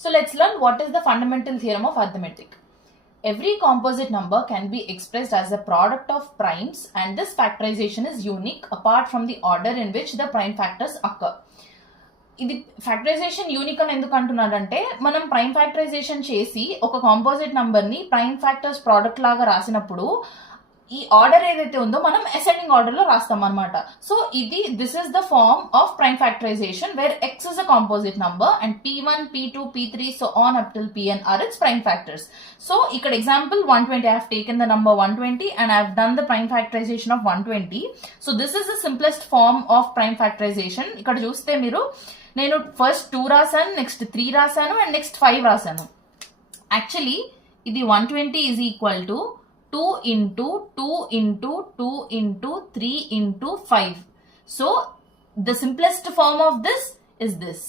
So let's learn what is the fundamental theorem of arithmetic. Every composite number can be expressed as a product of primes, and this factorization is unique apart from the order in which the prime factors occur. ఇది factorisation unique అని ఎందుకు అంటున్నాడంటే, మనం prime factorisation చేసి ఒక composite number ని prime factors product లాగా రాసినప్పుడు ఈ ఆర్డర్ ఏదైతే ఉందో మనం అసెండింగ్ ఆర్డర్ లో రాస్తాం అనమాట. So this is the form of prime factorization where x is a composite number and p1, p2, p3 so on up till pn are its prime factors. So ఇక్కడ example 120, I have taken the number 120 and I have done the prime factorization of 120. So this is the simplest form of prime factorization. ఇక్కడ చూస్తే మీరు, నేను ఫస్ట్ 2 రాశాను, నెక్స్ట్ 3 రాశాను and next 5 రాశాను. యాక్చువల్లీ ఇది 120 is equal to 2 into 2 into 2 into 3 into 5. So the simplest form of this is this.